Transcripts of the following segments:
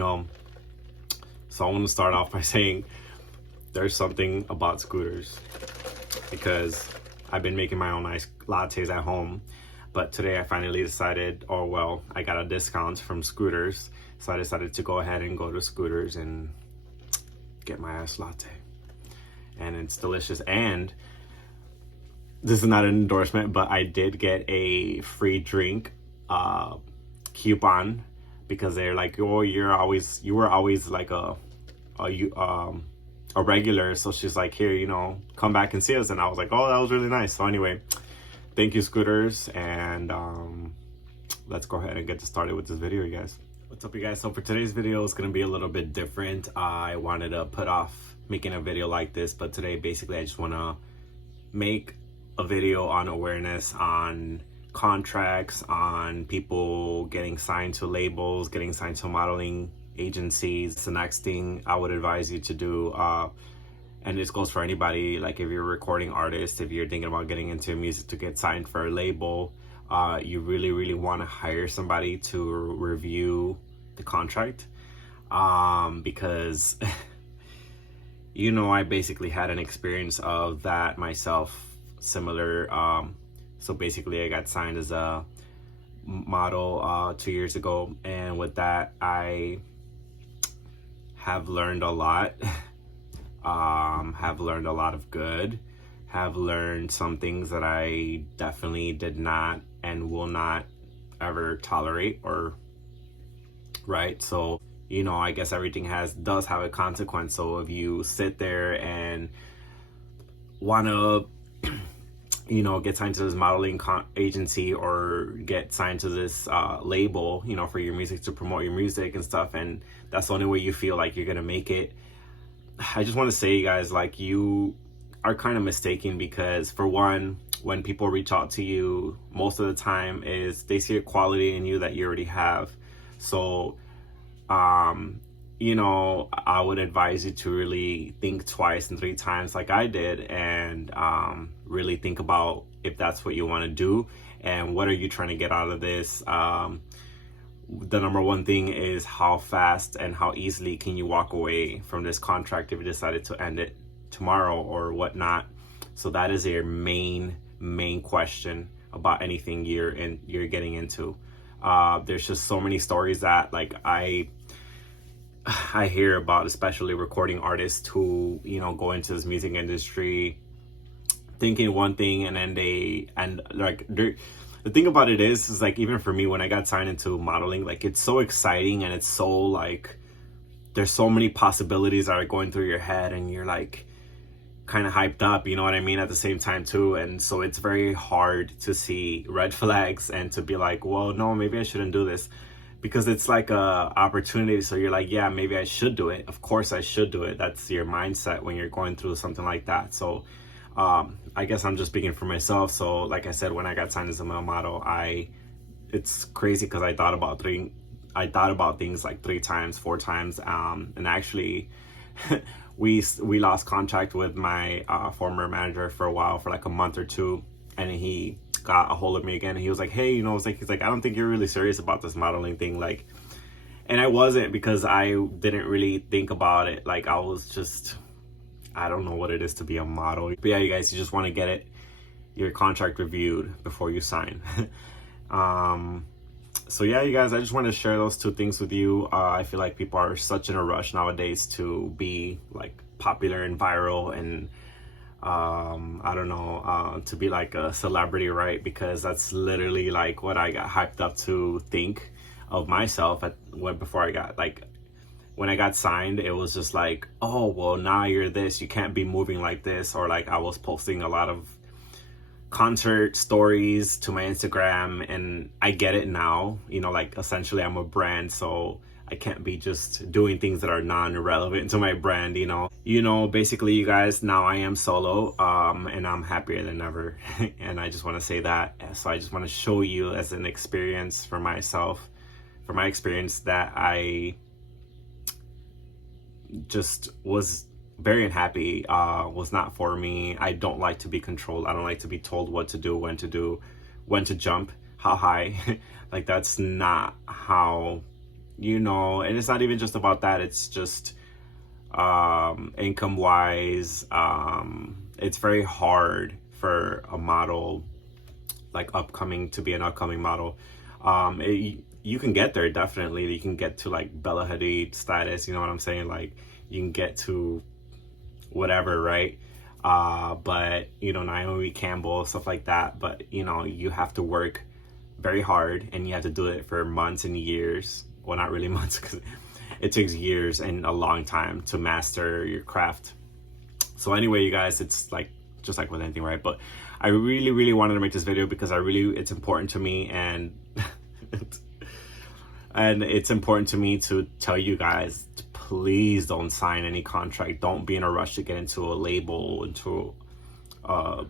know. So I want to start off by saying there's something about scooters, because I've been making my own nice lattes at home, but today I finally decided, or well, I got a discount from Scooters, so I decided to go ahead and go to Scooters and get my ass latte. And it's delicious. And this is not an endorsement, but I did get a free drink coupon, because they're like, oh, you were always like a regular, so she's like, here, you know, come back and see us. And I was like, oh, that was really nice. So anyway, thank you, Scooters, and let's go ahead and get started with this video, you guys. What's up, you guys? So for today's video, it's gonna be a little bit different. I wanted to put off making a video like this, but today basically I just want to make a video on awareness, on contracts, on people getting signed to labels, getting signed to modeling agencies. The next thing I would advise you to do, and this goes for anybody, like if you're a recording artist, if you're thinking about getting into music to get signed for a label, you really want to hire somebody to review the contract, because you know, I basically had an experience of that myself, similar. So basically I got signed as a model 2 years ago, and with that I have learned a lot. Have learned a lot of good, have learned some things that I definitely did not and will not ever tolerate, or right. So, you know, I guess everything does have a consequence. So if you sit there and want to you know, get signed to this modeling agency, or get signed to this label, you know, for your music, to promote your music and stuff, and that's the only way you feel like you're gonna make it, I just want to say, you guys, like, you are kind of mistaken, because for one, when people reach out to you, most of the time is they see a quality in you that you already have. So you know, I would advise you to really think twice and three times, like I did, and really think about if that's what you want to do and what are you trying to get out of this. The number one thing is, how fast and how easily can you walk away from this contract if you decided to end it tomorrow or whatnot. So that is your main question about anything you're getting into. There's just so many stories that, like, I hear about, especially recording artists who, you know, go into this music industry thinking one thing, and then the thing about it is like, even for me, when I got signed into modeling, like, it's so exciting, and it's so, like, there's so many possibilities that are going through your head, and you're like kind of hyped up, you know what I mean, at the same time too. And so it's very hard to see red flags and to be like, well, no, maybe I shouldn't do this, because it's like a opportunity. So you're like, yeah, maybe I should do it. Of course I should do it. That's your mindset when you're going through something like that. So I guess I'm just speaking for myself. So like I said, when I got signed as a male model, it's crazy, because I thought about things like 3 times, 4 times, and actually we lost contact with my former manager for a while, for like a month or 2, and he got a hold of me again, and he was like, hey, you know, he's like, I don't think you're really serious about this modeling thing, like. And I wasn't, because I didn't really think about it. Like, I was just, I don't know what it is to be a model. But yeah, you guys, you just want to get your contract reviewed before you sign. So yeah, you guys, I just want to share those 2 things with you. I feel like people are such in a rush nowadays to be like popular and viral, and I don't know, to be like a celebrity, right? Because that's literally like what I got hyped up to think of myself before I got, like, when I got signed. It was just like, oh, well, now you're this, you can't be moving like this. Or like, I was posting a lot of concert stories to my Instagram, and I get it now, you know, like, essentially I'm a brand, so I can't be just doing things that are non-relevant to my brand, you know. Basically, you guys, now I am solo, and I'm happier than ever. And I just want to say that. So I just want to show you, as an experience for myself, for my experience, that I just was very unhappy, was not for me. I don't like to be controlled. I don't like to be told what to do, when to jump, how high. Like, that's not how and it's not even just about that. It's just income wise, it's very hard for a model like to be an upcoming model. You can get there, definitely. You can get to like Bella Hadid status, you know what I'm saying? Like you can get to whatever, right? But Naomi Campbell, stuff like that. But you have to work very hard, and you have to do it for months and years. Well, not really months, because it takes years and a long time to master your craft. So anyway, you guys, it's like just like with anything, right? But I really, really wanted to make this video because it's important to me, and and it's important to me to tell you guys, please don't sign any contract. Don't be in a rush to get into a label, into a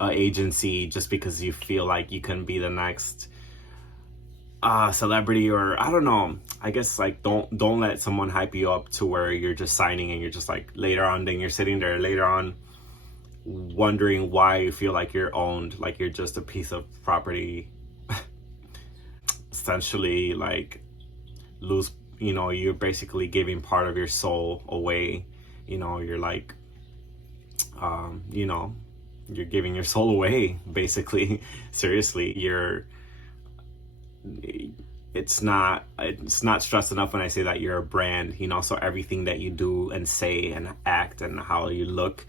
agency, just because you feel like you can be the next celebrity, or I don't know. I guess like don't let someone hype you up to where you're just signing and you're just like later on, then you're sitting there later on wondering why you feel like you're owned, like you're just a piece of property. Essentially, like you're basically giving part of your soul away. You're like you're giving your soul away, basically. Seriously, it's not stressed enough when I say that you're a brand, so everything that you do and say and act and how you look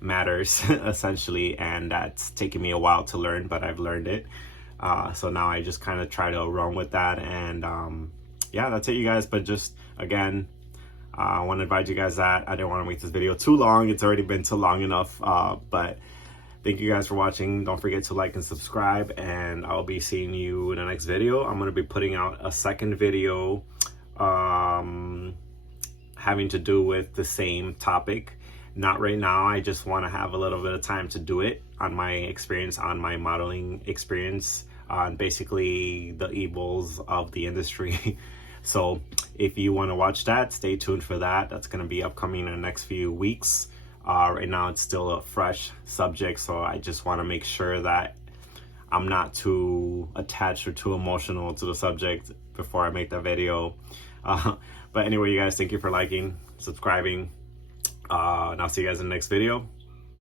matters, essentially. And that's taken me a while to learn, but I've learned it. So now I just kind of try to run with that. And yeah, that's it, you guys. But just again, I want to advise you guys that I didn't want to make this video too long. It's already been too long enough. But thank you guys for watching. Don't forget to like and subscribe, and I'll be seeing you in the next video. I'm going to be putting out a second video having to do with the same topic. Not right now. I just want to have a little bit of time to do it on my experience, on my modeling experience, on basically the evils of the industry. So if you want to watch that, stay tuned for that. That's going to be upcoming in the next few weeks. Right now it's still a fresh subject, so I just want to make sure that I'm not too attached or too emotional to the subject before I make that video. But anyway, you guys, thank you for liking, subscribing, and I'll see you guys in the next video.